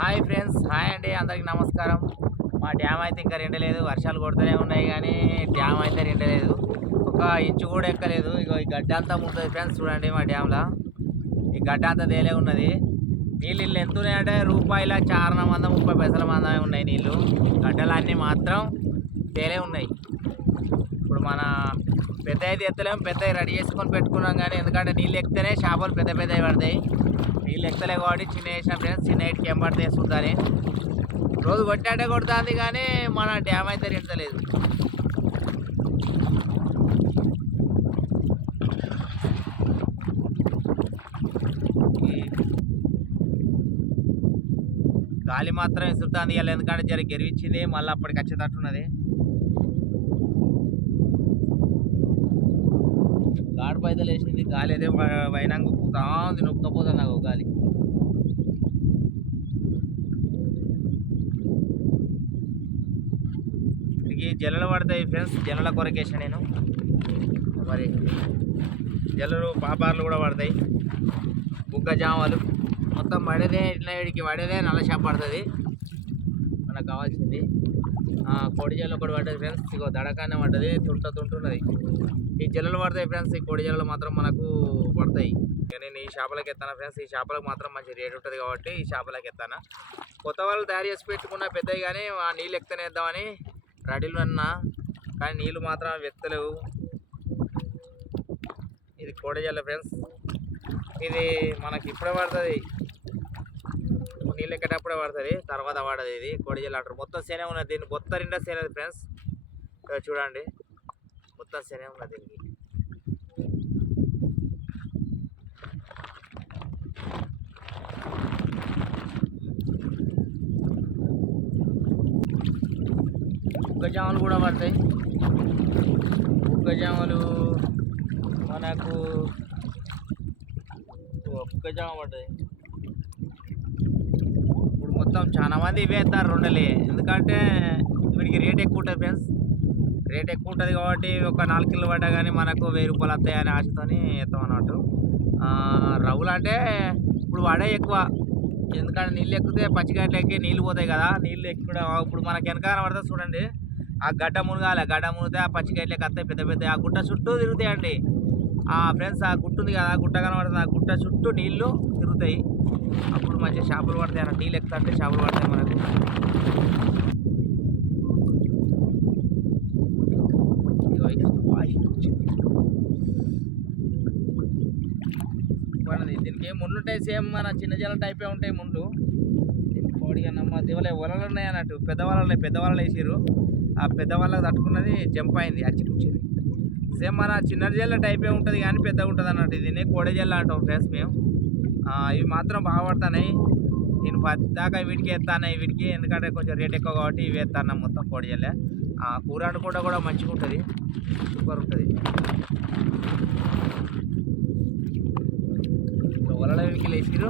Hi friends hi అండి. అందరికి నమస్కారం. మా డ్యామ్ అయితే ఇంకా రెండలేదు వర్షాలు కొడుతూనే ఉన్నాయి కానీ డ్యామ్ అయితే రెండలేదు ఒక ఇంచు కూడా ఎక్కలేదు. ఇగో ఈ గడ్డ అంతా ఉంటుంది ఫ్రెండ్స్ చూడండి మా డ్యామ్లో. ఈ గడ్డ అంతా తేలే ఉన్నది. నీళ్ళు ఇల్లు ఎంత ఉన్నాయంటే రూపాయల చారణ మంద ముప్పై పైసల మందమే ఉన్నాయి నీళ్ళు. గడ్డలన్నీ మాత్రం తేలే ఉన్నాయి. ఇప్పుడు మన పెద్ద అయితే ఎత్తలేము పెద్ద రెడీ చేసుకొని పెట్టుకున్నాం కానీ ఎందుకంటే నీళ్ళు ఎక్కితేనే చేపలు పెద్ద పెద్దవి పడతాయి. నీళ్ళు ఎక్కలే కాబట్టి చిన్న వేసిన ఫ్రెండ్స్. చిన్న ఇటుకి ఎంబడి వేసుకుంటాని రోజు కొట్టాడే కొడుతుంది కానీ మన డ్యామ్ అయితే నిండలేదు. గాలి మాత్రం ఇస్తుంటుంది ఇవాళ ఎందుకంటే జర గెలిచింది మళ్ళీ అప్పటికి వచ్చేటట్టున్నది గాడి పైదలు వేసింది గాలి అయితే వైనాంగు పోతా ఉంది నొక్కపోతా నాకు గాలి. ఇక్కడికి జల్లలు పడతాయి ఫ్రెండ్స్ జల్లల కొరకేసా నేను. మరి జల్లలు పాపార్లు కూడా పడతాయి. బుగ్గ జామాలు. మొత్తం పడేదే ఇట్లా వీడికి పడేదే నల్ల షాప్ పడుతుంది. మనకు కావాల్సింది. కోడి జల్లు ఒకటి పడ్డది ఫ్రెండ్స్. ఇగో దడకానే పడ్డది తుంట తుంటున్నది. ఈ జల్లలు పడతాయి ఫ్రెండ్స్ ఈ కోడి జల్లలు మాత్రం మనకు పడతాయి. నేను ఈ చేపలకి ఎత్తాను ఫ్రెండ్స్ ఈ చేపలకు మాత్రం మంచి రేట్ ఉంటుంది కాబట్టి ఈ చేపలకి ఎత్తాను. కొత్త వాళ్ళు తయారు చేసి పెట్టుకున్న పెద్దవి కానీ ఆ నీళ్ళు ఎక్తనే వేద్దామని రెడీలు అన్నా కానీ నీళ్ళు మాత్రం వెత్తలేవు ఇది కోడి జల్ల ఫ్రెండ్స్. ఇది మనకి ఇప్పుడే పడుతుంది. నీళ్ళు ఎక్కేటప్పుడే పడుతుంది. తర్వాత పడదు ఇది. కోడి జల్ల అంటారు. మొత్తం శనే ఉన్నది దీన్ని. మొత్తం నిండా శనే ఫ్రెండ్స్ ఇక్కడ చూడండి. మొత్తం శనే ఉన్నది దీనికి. ఉగ్గజాములు కూడా పడతాయి. ఉగ్గజాములు మనకు ఉగ్గజామ పడ్డది. మొత్తం చాలా మంది ఇవే ఎత్తారు రెండలే. ఎందుకంటే వీడికి రేట్ ఎక్కువ ఉంటుంది ఫ్రెండ్స్. రేట్ ఎక్కువ ఉంటుంది కాబట్టి ఒక నాలుగు కిలో పడ్డా కానీ మనకు వెయ్యి రూపాయలు వస్తాయని ఆశతోని వేస్తాం అన్నట్టు. రవ్వులు అంటే ఇప్పుడు పడే ఎక్కువ. ఎందుకంటే నీళ్ళు ఎక్కితే పచ్చిగడ్డలకి నీళ్ళు పోతాయి కదా. నీళ్ళు ఎక్కడ ఇప్పుడు మనకి వెనకాల పడితే చూడండి ఆ గడ్డ మునగాలి. గడ్డ మునిగితే ఆ పచ్చిగడ్డలకి వస్తాయి పెద్ద పెద్ద. ఆ గుట్ట చుట్టూ తిరుగుతాయండి. ఆ ఫ్రెండ్స్ ఆ గుట్ట ఉంది కదా ఆ గుట్ట కనబడుతుంది. ఆ గుట్ట చుట్టూ నీళ్ళు తిరుగుతాయి. అప్పుడు మంచిగా చేపలు పడతాయి అన్న నీళ్ళు ఎక్కుతుంటే చేపలు పడతాయి మనకు. దీనికి ఏం ముళ్ళు ఉంటాయి? సేమ్ మన చిన్న జల టైపే ఉంటాయి ముళ్ళు. దీనికి కోడిగా నమ్మ దివలే వలలు ఉన్నాయి అన్నట్టు. పెద్ద వలలు ఉన్నాయి పెద్ద వలలు ఆ పెద్దవాళ్ళకి తట్టుకున్నది జంప్ అయింది అచ్చి కూర్చింది. సేమ్ మన చిన్న జల్ల టైపే ఉంటుంది కానీ పెద్దగా ఉంటుంది అన్నట్టు. దీన్ని కోడి జల్ల అంటాం ఫ్రెండ్స్ మేము. ఇవి మాత్రం బాగా పడుతున్నాయి నేను పద్దాకా వీటికి వేస్తాను వీటికి. ఎందుకంటే కొంచెం రేట్ ఎక్కువ కాబట్టి ఇవి వేస్తాను మొత్తం కోడి జల్లే ఆ, కూర వండుకుంటా కూడా మంచిగా ఉంటుంది. సూపర్ ఉంటుంది. వలలో వీటికి వేసిరు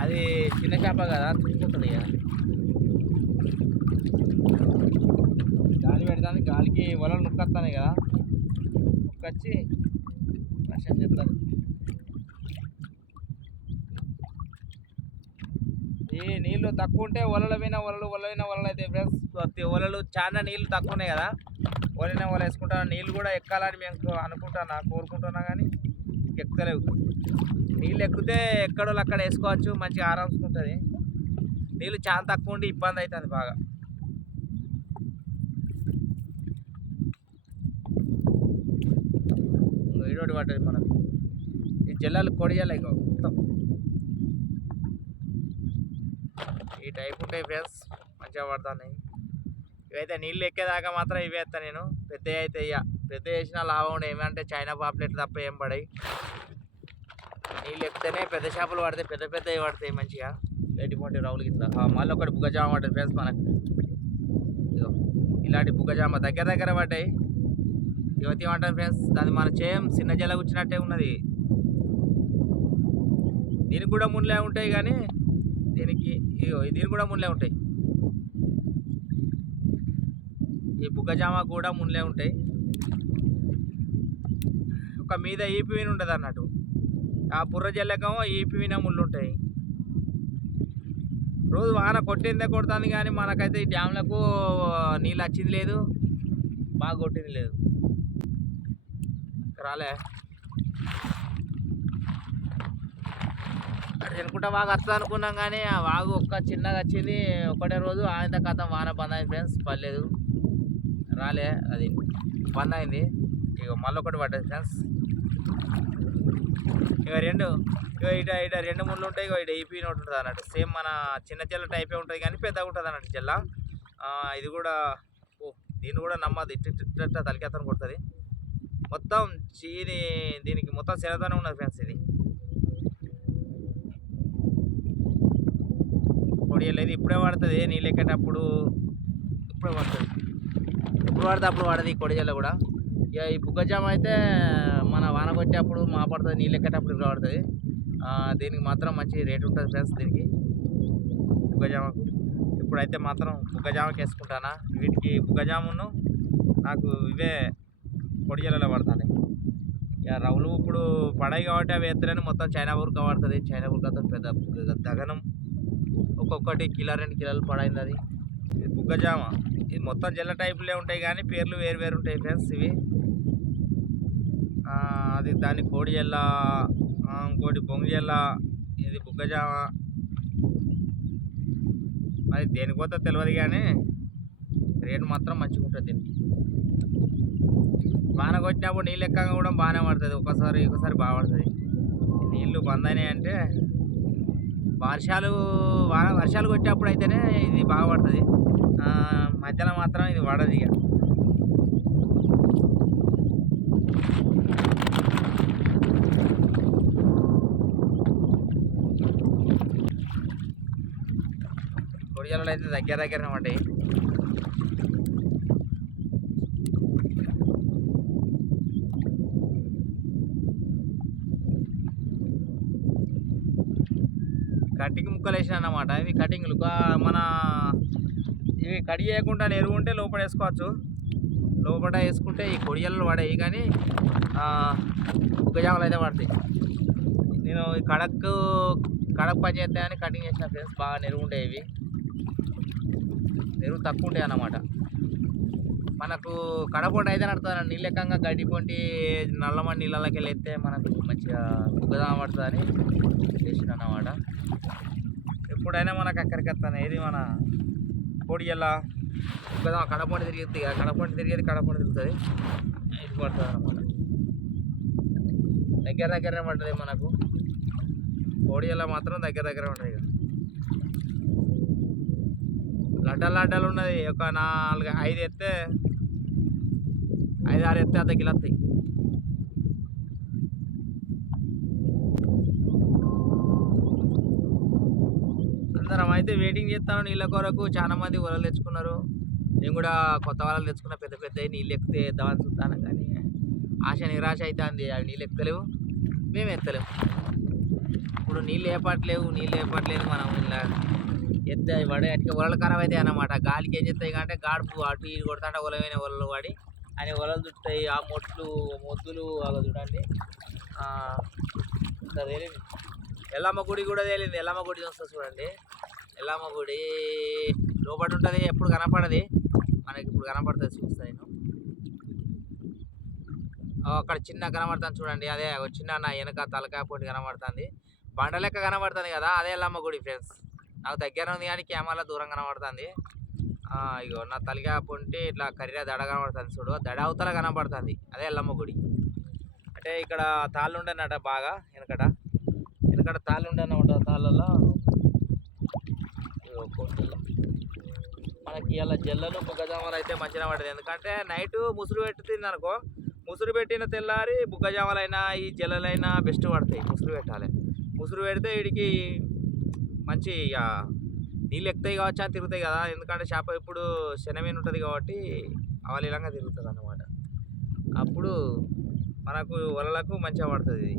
అది చిన్న చేప కదా తింటుంటుంది కదా. గాలి పెడతాను గాలికి వలలు నొక్కొస్తాను కదా. నొక్కొచ్చి వర్షం చెప్తాను ఈ నీళ్ళు తక్కువ ఉంటే వలల మీద వలలు వలైన వలలు అయితే ఫ్రెండ్స్ ప్రతి వలలు చాలా నీళ్ళు తక్కువ ఉన్నాయి కదా. వలైన వల వేసుకుంటాను నీళ్ళు కూడా ఎక్కాలని మేము అనుకుంటున్నా కోరుకుంటున్నా కానీ ఎక్కలేవు. నీళ్ళు ఎక్కితే ఎక్కడో అక్కడ వేసుకోవచ్చు మంచిగా ఆరాంసుకుంటుంది నీళ్ళు చాలా తక్కువ ఉండి ఇబ్బంది అవుతుంది బాగా. ఇటువంటి పడ్డది మనకు. ఈ జిల్లాలు కొడియాలి ఇక మొత్తం. ఈ టైప్ ఉంటాయి ఫ్రెండ్స్ మంచిగా పడుతున్నాయి ఇవైతే నీళ్ళు ఎక్కేదాకా మాత్రం ఇవి వేస్తాను నేను. పెద్ద అయితే ఇక పెద్ద వేసినా లాభం ఉండే ఏమంటే చైనా పాపులెట్లు తప్ప ఏం పడాయి. నీళ్ళు ఎక్కితేనే పెద్ద చేపలు పడతాయి పెద్ద పెద్దవి పడతాయి మంచిగా. ఎటువంటి రౌలు గిట్లా. మళ్ళీ ఒకటి బుగ్గజామ పడ్డది ఫ్రెండ్స్ మనకు. ఇదో ఇలాంటి బుగ్గజామ దగ్గర దగ్గర పడ్డాయి. యువతి ఏమంటారు ఫ్రెండ్స్ దాన్ని మన చేయం చిన్న జల వచ్చినట్టే ఉన్నది. దీనికి కూడా ముళ్ళే ఉంటాయి కానీ దీనికి ఇగో దీనికి కూడా ముళ్ళే ఉంటాయి. ఈ బుగ్గజామ కూడా ముళ్ళే ఉంటాయి. ఒక మీద ఈపి విని ఉంటుంది అన్నట్టు. ఆ బుర్ర జల్లకం ఈపివిన ముళ్ళు ఉంటాయి. రోజు వాన కొట్టిందే కొడుతుంది కానీ మనకైతే ఈ డ్యామ్లకు నీళ్ళు వచ్చింది లేదు బాగా కొట్టింది లేదు. రాలే. అటు వాగు వస్తుంది అనుకున్నాం కానీ ఆ వాగు ఒక్క చిన్నగా వచ్చింది. ఒకటే రోజు ఆయన కథ వాన బంద్ అయింది ఫ్రెండ్స్ పర్లేదు. రాలే అది బంద్ అయింది. ఇక మళ్ళీ ఒకటి పడ్డది ఫ్రెండ్స్ ఇక రెండు ఇక ఇట ఇట రెండు ముళ్ళు ఉంటాయి. ఇక ఇటు ఈపీ ఉంటుంది అన్నట్టు. సేమ్ మన చిన్న చెల్ల టైపే ఉంటుంది కానీ పెద్దగా ఉంటుంది అన్నట్టు చెల్ల. ఇది కూడా ఓ దీన్ని కూడా నమ్మదు ఇట్ట ఇట్ట తలికేతను కొడుతుంది. మొత్తం చీది దీనికి మొత్తం శరదనే ఉన్నది ఫ్రెండ్స్ ఇది. పొడియలు ఇది ఇప్పుడే పడుతుంది. నీళ్ళు ఎక్కేటప్పుడు? ఇప్పుడే పడుతుంది. ఎప్పుడు పడితే అప్పుడు పడదు ఈ కొడిజల్ల కూడా. ఇక ఈ బుగ్గజామ అయితే మన వాన కొట్టేటప్పుడు మా పడుతుంది నీళ్ళు ఎక్కేటప్పుడు ఇక్కడ పడుతుంది. దీనికి మాత్రం మంచి రేట్ ఉంటుంది ఫ్రెండ్స్ దీనికి. బుగ్గజామకు. ఇప్పుడైతే మాత్రం బుగ్గజామకి వేసుకుంటానా. వీటికి బుగ్గజామును నాకు ఇవే పొడిజలలో పడతాయి ఇక రవులు ఇప్పుడు పడాయి కాబట్టి అవి ఎత్తులని. మొత్తం చైనా ఊరుక పడుతుంది. చైనా ఊరుకతో పెద్ద దగనం. ఒక్కొక్కటి కిలో రెండు కిలోలు పడైంది అది. బుగ్గజామ. ఇది మొత్తం జల్ల టైపులే ఉంటాయి కానీ పేర్లు వేరు వేరు ఉంటాయి ఫ్రెండ్స్ ఇవి. అది దాని కోడి జల్ల ఇంకోటి బొంగు జల్ల ఇది బుగ్గజామ. అది దేనికి తెలియదు కానీ రేటు మాత్రం మంచిగా ఉంటుంది దీనికి. వాన కొట్టినప్పుడు నీళ్ళు ఎక్కగా కూడా బాగానే పడుతుంది. ఒకసారి ఒకసారి బాగా పడుతుంది. నీళ్ళు బంద్ అయినాయి అంటే వర్షాలు వర్షాలు కొట్టేటప్పుడు అయితేనే ఇది బాగా పడుతుంది మధ్యలో మాత్రం ఇది పడదు ఇక. కొడియాలలో అయితే దగ్గర దగ్గరనే ఉంటాయి. కటింగ్ ముక్కలు వేసిన అన్నమాట ఇవి కటింగ్లు. మన ఇవి కడి చేయకుండా ఎరువు ఉంటే లోపల వేసుకోవచ్చు. లోపల వేసుకుంటే ఈ కొడియలు పడాయి కానీ ముగ్గజామలు అయితే పడతాయి. నేను ఈ కడక్ కడక్ పని చేస్తాయని కటింగ్ చేసిన ఫ్రెండ్స్ బాగా నెరువు ఉండేవి ఇవి. నెరువు తక్కువ ఉంటాయి అన్నమాట. మనకు కడపొంటి అయితే నడుతుంది నీళ్ళెక్కంగా గడ్డి పొంటి నల్లమడి నీళ్ళకి వెళ్ళి మనకు మంచిగా ఉగ్గదామ పడుతుందని చేసిన అన్నమాట ఎప్పుడైనా మనకు అక్కడికి వస్తాను ఏది మన పొడియల్లా ఉగ్గదామ కడపొండి తిరిగిద్ది ఇక కడపొండి తిరిగేది కడపండి తిరుగుతుంది. ఇది పడుతుంది అనమాట దగ్గర దగ్గరనే పడుతుంది మనకు. కోడియల్లా మాత్రం దగ్గర దగ్గర ఉంటుంది ఇక. లడ్డలు లడ్డలు ఉన్నది. ఒక నాలుగు ఐదు ఎత్తే ఐదు ఆరు ఎత్తే అర్ధ కిలో అందరం అయితే వెయిటింగ్ చేస్తాను నీళ్ళ కొరకు. చాలా మంది వలలు తెచ్చుకున్నారు. నేను కూడా కొత్త వలలు తెచ్చుకున్న పెద్ద పెద్ద నీళ్ళు ఎక్కితే దాని చూస్తాను కానీ ఆశ నిరాశ అవుతుంది అవి నీళ్ళు ఎక్కలేవు మేము ఎత్తలేము ఇప్పుడు నీళ్ళు ఏపట్లేవు నీళ్ళు ఏపట్లేదు మనం. ఇలా ఎత్తే అవి పడే అట్లా వలలు ఖరాబ్ అవుతాయి అన్నమాట. గాలికి ఏం చేస్తాయి అంటే గాడుపు అటు ఇటు కొడతాంటే వలమైన వలలు పడి అని వలలు చుట్టాయి ఆ మొట్లు మొద్దులు అలా చూడండి. ఆ, ఇంకా ఎల్లమ్మ గుడి కూడా తేలింది. ఎల్లమ్మ గుడి చూస్తా చూడండి. ఎల్లమ్మ గుడి లోపల ఉంటుంది ఎప్పుడు కనపడది. మనకి ఇప్పుడు కనపడుతుంది చూస్తా నేను. అక్కడ చిన్న కనబడుతుంది చూడండి. అదే చిన్న నా వెనక తలకాయ పొట్టి కనబడుతుంది. బండ లెక్క కనబడుతుంది కదా అదే ఎల్లమ్మ గుడి ఫ్రెండ్స్. నాకు దగ్గర ఉంది కానీ కెమెరా దూరం కనబడుతుంది. ఇగో నా తలకాయ పొంటి ఇట్లా కర్రీరా దడ కనబడుతుంది చూడు. దడ అవతల కనబడుతుంది. అదే ఎల్లమ్మ గుడి అంటే ఇక్కడ తాళ్ళు ఉండనట బాగా వెనకట. వెనకట తాళ్ళు ఉండనమాట తాళ్ళలో మనకి ఇలా జల్లలు బుగ్గజామలు అయితే మంచిగా పడుతుంది ఎందుకంటే నైట్ ముసురు పెట్టుతుంది అనుకో ముసురు పెట్టిన తెల్లారి బుగ్గజామలైనా ఈ జల్లలైనా బెస్ట్ పడతాయి ముసురు పెట్టాలి. ముసురు పెడితే వీడికి మంచి ఇక నీళ్ళు ఎక్కుతాయి కావచ్చు అని తిరుగుతాయి కదా. ఎందుకంటే చేప ఇప్పుడు శనమీన ఉంటుంది కాబట్టి అవలీలంగా తిరుగుతుంది అన్నమాట అప్పుడు మనకు వలలకు మంచిగా పడుతుంది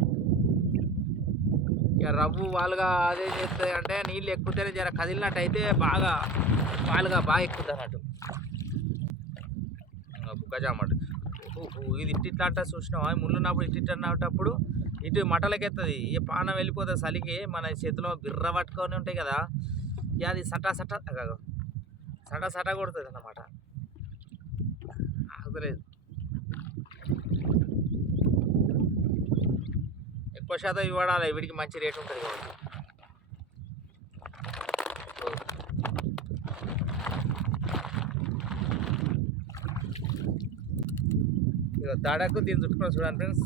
ఇక రవ్వు వాలుగా అదే చేస్తుంది అంటే నీళ్ళు ఎక్కుతేనే జర కదిలినట్టు అయితే బాగా వాలుగా బాగా ఎక్కుతుంది అన్నట్టు. బుగ్గజామట్ ఇది ఇట్టి ఇట్లా చూసినావా? ముళ్ళున్నప్పుడు ఇట్టి అన్నప్పుడు ఇటు మటలకెత్తది. ఈ పానం వెళ్ళిపోతుంది చలికి మన చేతిలో బిర్ర పట్టుకొని ఉంటాయి కదా ఇక అది సటా సటా సటా సటా కొడుతుంది అన్నమాట. ఆగలేదు ఎక్కువ శాతం ఇవ్వడాలి వీడికి మంచి రేట్ ఉంటుంది కాబట్టి దాడకు దీన్ని చుట్టుకుని చూడండి ఫ్రెండ్స్.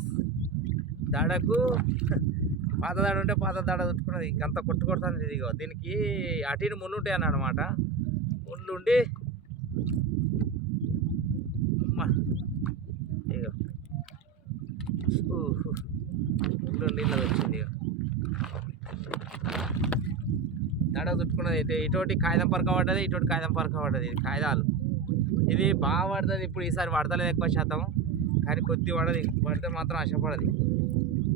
దాడకు పాత దాడ ఉంటే పాత దాడ చుట్టుకున్నది. ఇంకంత కొట్టు కొడుతుంది ఇది దీనికి అటు ఇటు ముళ్ళు ఉంటాయి అన్నమాట ముళ్ళు ఉండి నీళ్ళు వచ్చింది దడ చుట్టుకున్నది అయితే ఇటువంటి కాగితం పరక పడ్డది ఇటువంటి కాగితం పరక పడ్డది ఇది కాగితాలు. ఇది బాగా పడుతుంది ఇప్పుడు ఈసారి పడతలేదు ఎక్కువ శాతం. కానీ కొద్ది పడది పడితే మాత్రం ఆశపడది.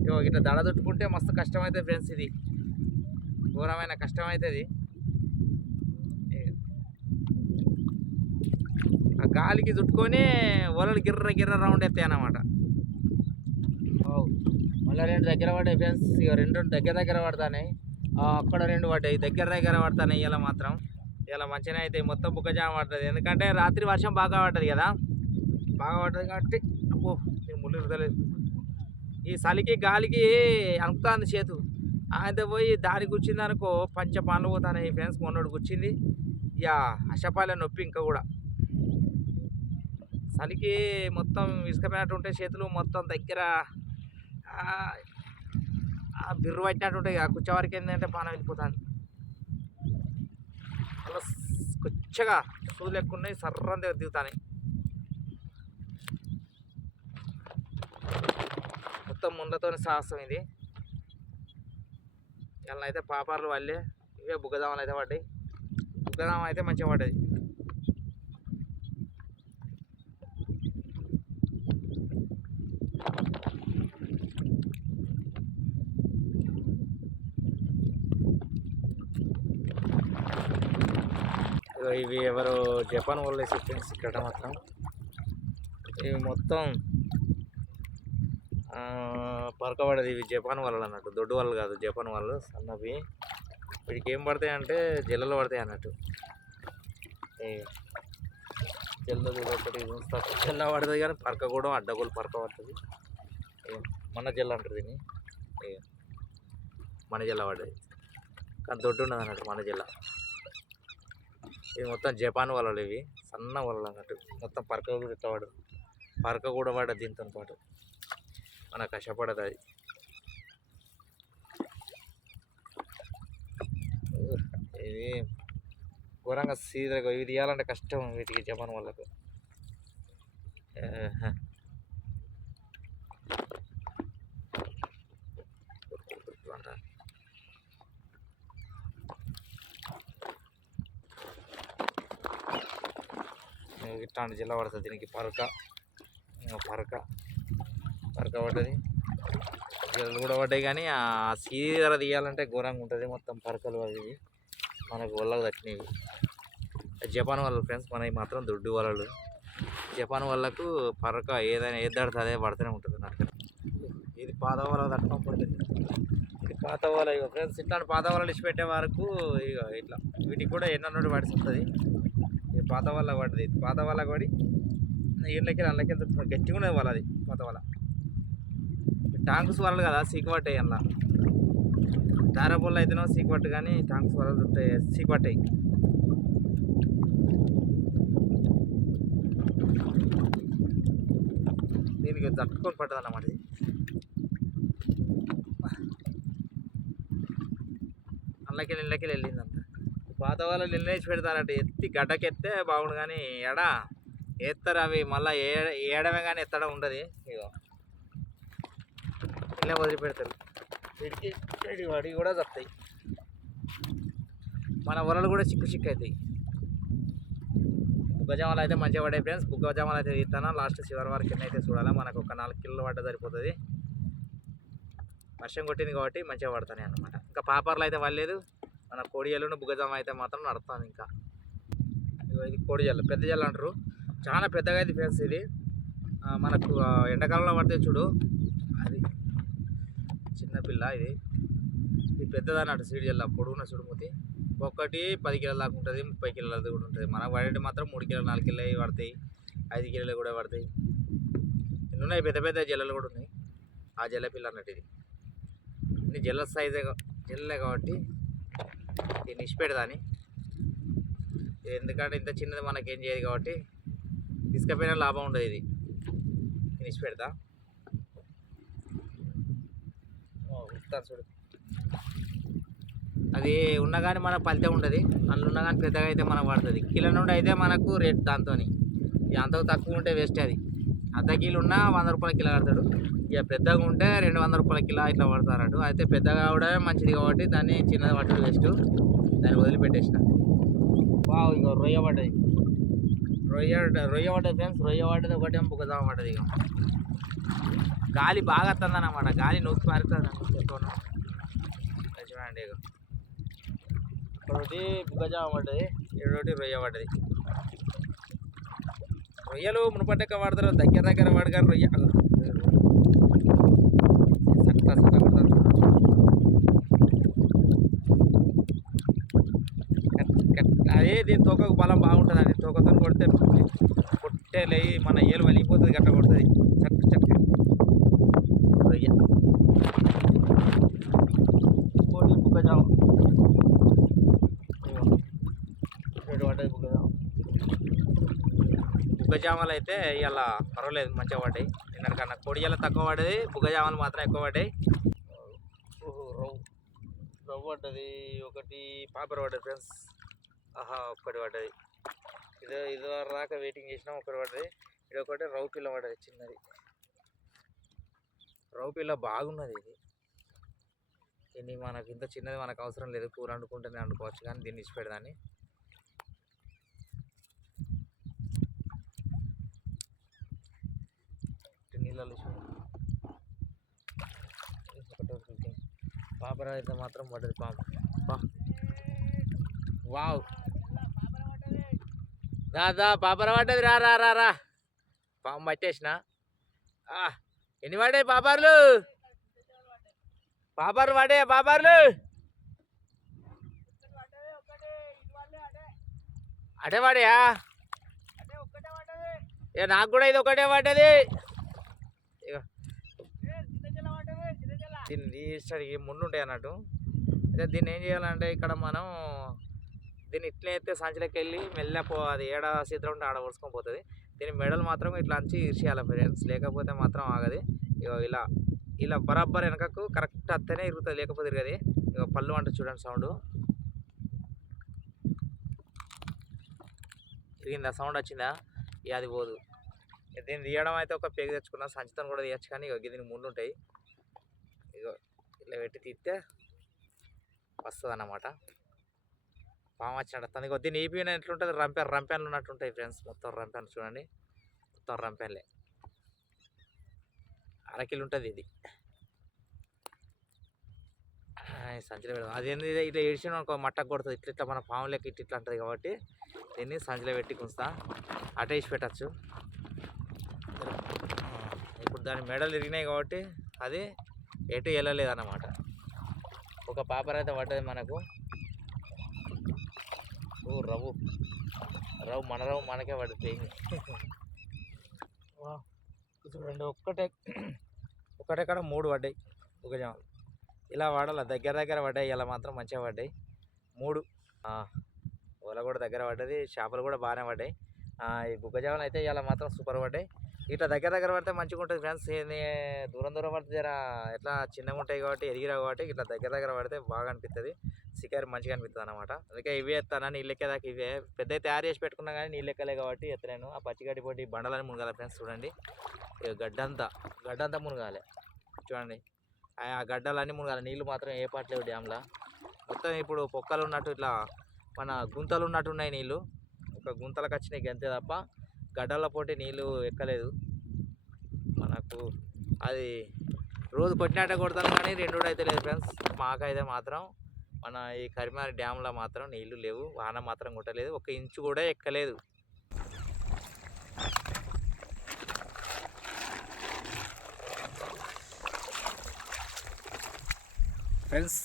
ఇగో ఇట్లా దడ చుట్టుకుంటే మస్తు కష్టమవుతుంది ఫ్రెండ్స్ ఇది. ఘోరమైన కష్టం అవుతుంది ఆ గాలికి చుట్టుకొని వలలు గిర్ర గిర్ర రౌండ్ ఎత్తాయి అన్నమాట. మళ్ళీ రెండు దగ్గర పడ్డాయి ఫ్రెండ్స్. ఇక రెండు దగ్గర దగ్గర పడతాయి అక్కడ రెండు పడ్డాయి. దగ్గర దగ్గర పడతాయి ఇలా మాత్రం. ఇలా మంచిగానే అవుతాయి మొత్తం బుక్క జామ పడుతుంది. ఎందుకంటే రాత్రి వర్షం బాగా పడుతుంది కదా. బాగా పడుతుంది కాబట్టి అబ్బో నేను ముళ్ళు ఇరదలేదు ఈ చలికి గాలికి అనుకుతుంది చేతు అయితే పోయి దారి కూర్చింది అనుకో పంచ పాన్లు పోతాయి ఫ్రెండ్స్. మొన్నోడు కూర్చింది ఇక అషపాలే నొప్పి ఇంకా కూడా. చలికి మొత్తం ఇసుకపోయినట్టు ఉంటే చేతులు మొత్తం దగ్గర బిర్రు పట్టినట్టు ఉంటాయి ఆ కుచ్చ వరకు ఏంటంటే పానం వెళ్ళిపోతాను అలా కొచ్చగా సూది లెక్క సర్రం దగ్గర దిగుతాయి మొత్తం ముండ్లతో సాహసం ఇది. ఇలా అయితే పాపార్లు వాళ్ళే ఇవే బుగ్గదామలు అయితే పడ్డాయి. బుగ్గదామ అయితే మంచిగా పడ్డది ఇవి ఎవరు జపాన్ వాళ్ళు ఫ్రెండ్స్ ఇక్కడ మాత్రం. ఇవి మొత్తం పరకబడేది ఇవి జపాన్ వాళ్ళు అన్నట్టు. దొడ్డు వాళ్ళు కాదు జపాన్ వాళ్ళు సన్నవి. వీటికి ఏం పడతాయి అంటే జల్లలు పడతాయి అన్నట్టు. ఈ జల్ల ఒకటి జల్ల పడుతుంది కానీ పరక కూడా అడ్డగోలు పరక పడుతుంది మన జల్ల అంటారు దీన్ని. మన జల్ల పడ్డది కానీ దొడ్డు ఉన్నది అన్నట్టు మన జిల్లా. ఇవి మొత్తం జపాన్ వలలు ఇవి. సన్న వలలు అన్నట్టు. మొత్తం పరక కూడా ఇట్లా పరక కూడా వాడ దీంతో పాటు. మన కష్టపడదు అది. ఇది ఘోరంగా సీదరగా ఇవి తీయాలంటే కష్టం వీటికి జపాన్ వాళ్ళకు. అంటారు ఇట్లాంటి జిల్లా పడుతుంది దీనికి? పరక. పరక. పరక పడ్డది. జిల్లలు కూడా పడ్డాయి కానీ ఆ సీర తీయాలంటే ఘోరంగా ఉంటుంది మొత్తం పరకలు అవి మనకు వల్లలు తట్టినవి. జపాన్ వాళ్ళు ఫ్రెండ్స్ మనకి మాత్రం దొడ్డు వలలు. జపాన్ వాళ్ళకు పరక ఏదైనా ఏది అదే పడుతూనే ఉంటుంది అన్నట్టు ఇది పాత వల తట్టడం పడుతుంది. ఇది పాత వల ఇక ఫ్రెండ్స్ ఇట్లాంటి పాత వలలు ఇచ్చి పెట్టే వరకు ఇక ఇట్లా వీటికి కూడా ఎన్నో పడిసి ఉంటుంది పాత వల్ల పడ్డది పాత వల్ల పడి ఇళ్ళకి అల్లకి గట్టిగా ఉండేది వల అది పాత వల్ల టాంక్స్ వలలు కదా సీకుపట్టాయి అలా దారపుల్ల అయితేనో సీకుపట్టు కానీ ట్యాంక్స్ వలలు ఉంటాయి సీకుపట్టాయి దీనికి తట్టుకొని పడ్డది అన్నమాట ఇది అల్లకి ఇళ్ళకి వెళ్ళింది అంతా పాత వాళ్ళు నిర్ణయించి పెడతారట. ఎత్తి గడ్డకెత్తే బాగుండు కానీ ఎడ? ఎత్తారు అవి. మళ్ళీ ఏ ఏడమే కానీ ఎత్తడం ఉండదు. ఇగో. ఇలా వదిలిపెడతారు. వీడికి వీడి వాడికి కూడా వస్తాయి మన వలలు కూడా చిక్కు చిక్కు అవుతాయి బుగ్గజామాలు అయితే మంచిగా పడే ఫ్రెండ్స్. బుగ్గజామాలు అయితే తీస్తాను. లాస్ట్ చివరి వరకు కింద అయితే చూడాలి. మనకు ఒక నాలుగు కిలో పడ్డ సరిపోతుంది. వర్షం కొట్టింది కాబట్టి మంచిగా పడుతున్నాయి అన్నమాట. ఇంకా పాపర్లు అయితే పడలేదు. మన కోడి జల్లును బుగ్గజామ అయితే మాత్రం నడుస్తుంది ఇంకా. ఇది కోడిజల్లు పెద్ద జల్లు అంటారు. చాలా పెద్దగా అయితే ఫ్రెండ్స్ ఇది. మనకు ఎండాకాలంలో పడితే చూడు అది చిన్నపిల్ల ఇది. ఇది పెద్దదాన్ని అటు సీడ్ జల్ల పొడుగున చూడుమూతి ఒకటి పది కిలోల దాకా ఉంటుంది ముప్పై కిలోలది కూడా ఉంటుంది. మనకు పడేటి మాత్రం మూడు కిలోలు నాలుగు కిలోలు పడతాయి. ఐదు కిలోలు కూడా పడతాయి. ఇన్ని ఉన్నాయి పెద్ద పెద్ద జల్లలు కూడా ఉన్నాయి. ఆ జల్ల పిల్ల అన్నట్టు ఇది. జల్ల సైజే జల్లే కాబట్టి దీన్ని ఇచ్చిపెడదాని ఇది ఎందుకంటే ఇంత చిన్నది మనకేం చేయదు కాబట్టి తీసుకపోయినా లాభం ఉండదు ఇది. నేను ఇచ్చిపెడతా. ఉత్తాను చూడు. అది ఉన్నా కానీ మనకు ఫలితం ఉంటుంది అందులో ఉన్నా కానీ పెద్దగా అయితే మనకు పడుతుంది. కిలో నుండి అయితే మనకు రేట్ దాంతో అంతకు తక్కువ ఉంటే వేస్ట్ అది. అర్ధ కిలో ఉన్నా వంద రూపాయల కిలో కడతాడు. ఇక పెద్దగా ఉంటే రెండు వందల రూపాయల కిలో ఇట్లా పడతారట. అయితే పెద్దగా కూడా మంచిది కాబట్టి దాన్ని చిన్నది పట్టడం వేస్ట్ దాన్ని వదిలిపెట్టేసిన. బాగు ఇక రొయ్య పడ్డది. రొయ్య రొయ్య పడ్డది ఫ్రెండ్స్ రొయ్య పడ్డది ఒకటే బుగ్గదామ పడ్డది ఇక గాలి బాగా వస్తుంది అన్నమాట గాలి నొక్కి మారుతుంది చెప్పను చూడండి ఇక ఒకటి బుగ్గజామ పడ్డది ఏడోటి రొయ్య పడ్డది. రొయ్యలు మునుపట్టక వాడతారు దగ్గర దగ్గర వాడగారు రొయ్య కొడతారు కట్ కట్ అదే దీని తోకకు బలం బాగుంటుంది అండి తోకతో కొడితే కొట్టేలే మన ఏలు వలిగిపోతుంది గట్ట కొడుతుంది. చట్ రొయ్య కోడి బుగ్గజామ రెండు పడ్డది బుగ్గజామ బుగ్గజామలు అయితే ఇలా పర్వాలేదు మంచిగా పడ్డాయి. నిన్నటికన్నా కొడియలు తక్కువ పడ్డది బుగ్గజామలు మాత్రం ఎక్కువ పడ్డాయి. ఓహో రవ్వు. రవ్వు పడ్డది ఒకటి పాపర్ పడ్డది ఫ్రెండ్స్ ఆహా ఒక్కటి పడ్డది. ఇదో ఇదో రాక వెయిటింగ్ చేసినాం ఒకటి పడ్డది. ఇది ఒకటి రవ్వు పిల్ల పడ్డది చిన్నది. రవ్వు పిల్ల బాగున్నది ఇది. దీన్ని మనకి ఇంత చిన్నది మనకు అవసరం లేదు కూర వండుకుంటేనే వండుకోవచ్చు కానీ దీన్ని పిల్లలు పెడదాన్ని పాపర అయితే మాత్రం పడ్డది పాప. వా వావ్. దాదా పాపర పడ్డది. రా రా రా రా. పాము పట్టేసిన. ఆ, ఎన్ని పడ్డాయి పాపర్లు? పాపర్లు పడే పాపర్లు? అటే పడయా ఏ నాకు కూడా ఇది ఒకటే పడ్డది ఇక దీన్ని తీసడానికి ముందు ఉంటాయి అన్నట్టు. అయితే దీన్ని ఏం చేయాలంటే ఇక్కడ మనం దీన్ని ఇట్లా అయితే సంచిలోకి వెళ్ళి మెల్లపో అది ఏడ సీతలు ఉంటే ఆడ ఒడుచుకొని పోతుంది. దీని మెడలు మాత్రం ఇట్లా అంచి ఇరిచేయాలి ఫ్రెండ్స్. లేకపోతే మాత్రం ఆగది. ఇక ఇలా ఇలా బరాబర్ వెనకకు కరెక్ట్ అత్తనే ఇరుగుతుంది. లేకపోతే ఇరగది. ఇక పళ్ళు అంటే చూడండి సౌండ్. ఇరిగిందా? సౌండ్ వచ్చిందా? ఇక అది పోదు. దీన్ని తీయడం అయితే ఒక పేగు తెచ్చుకున్నా. సంచితం కూడా తీయచ్చు కానీ ఇక దీనికి ముందు ఉంటాయి పెట్టి తీస్తే వస్తుంది అన్నమాట పాము వచ్చినట్టు తనకి దీన్ని నీపిన ఎట్లుంటుంది? రంపాన్ రంపాన్లు ఉన్నట్టు ఉంటాయి ఫ్రెండ్స్. మొత్తం రంపాన్ చూడండి. మొత్తం రంపాన్లే. అరకిలు ఉంటుంది ఇది. సంచిలో పెడదాం. అదేంది ఇట్లా ఏడిచిన అనుకో మట్టకు కొడుతుంది. ఇట్లా ఇట్లా మన పాము లెక్క ఇట్లా ఇట్లా ఉంటుంది కాబట్టి దీన్ని సంచిలో పెట్టి కుంచుతా. అటేసి వేసి పెట్టచ్చు. ఇప్పుడు దాని మెడలు ఇరిగినాయి కాబట్టి అది ఎటు వెళ్ళలేదు అన్నమాట ఒక పాపర్ అయితే పడ్డది మనకు. ఓ రవ్వు. రవ్వు మన రవ్వు మనకే పడిపోయింది చూడండి ఒక్కటే ఒకటే కాడ మూడు పడ్డాయి. ఒక జామలు ఇలా వాడాలి? దగ్గర దగ్గర పడ్డాయి. ఇలా మాత్రం మంచిగా పడ్డాయి. మూడు. ఆ, కూడా దగ్గర పడ్డది. చేపలు కూడా బాగానే పడ్డాయి. ఈ బుగ్గజామలు అయితే ఇలా మాత్రం సూపర్ పడ్డాయి. ఇట్లా దగ్గర దగ్గర పడితే మంచిగా ఉంటుంది ఫ్రెండ్స్ దూరం దూరం పడితే జర ఎట్లా చిన్నగా ఉంటాయి కాబట్టి ఎదిగిరావు కాబట్టి ఇట్లా దగ్గర దగ్గర పడితే బాగా అనిపిస్తుంది సికారి మంచిగా అనిపిస్తుంది అనమాట అందుకే ఇవే ఎత్తాను నీళ్ళు ఎక్కేదాకా ఇవే. పెద్ద తయారు చేసి పెట్టుకున్నా కానీ నీళ్ళు ఎక్కలే కాబట్టి ఎత్తలేను. ఆ పచ్చిగడ్డి పోటీ బండలని మునగాలి ఫ్రెండ్స్ చూడండి. ఇక గడ్డంతా గడ్డంతా మునగాలి. చూడండి. ఆ గడ్డలన్నీ మునగాలి. నీళ్ళు మాత్రం ఏ పాటలేవు డ్యామ్లో. మొత్తం ఇప్పుడు పొక్కలు ఉన్నట్టు ఇట్లా మన గుంతలు ఉన్నట్టు ఉన్నాయి నీళ్ళు. ఒక గుంతలకు వచ్చినాయి గంతే తప్ప గడ్డల పోటీ నీళ్ళు ఎక్కలేదు. మనకు అది రోజు కొట్టినట్ట కొడతాను కానీ రెండు అయితే లేదు ఫ్రెండ్స్. మాకైతే మాత్రం మన ఈ కరిమారి డ్యామ్లో మాత్రం నీళ్ళు లేవు. వాన మాత్రం కొట్టలేదు. ఒక ఇంచు కూడా ఎక్కలేదు. ఫ్రెండ్స్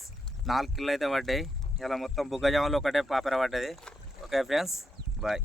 నాలుగు కిలో అయితే పడ్డాయి. ఇలా మొత్తం బుగ్గజామలు ఒకటే పాపర పడ్డది. Okay friends bye.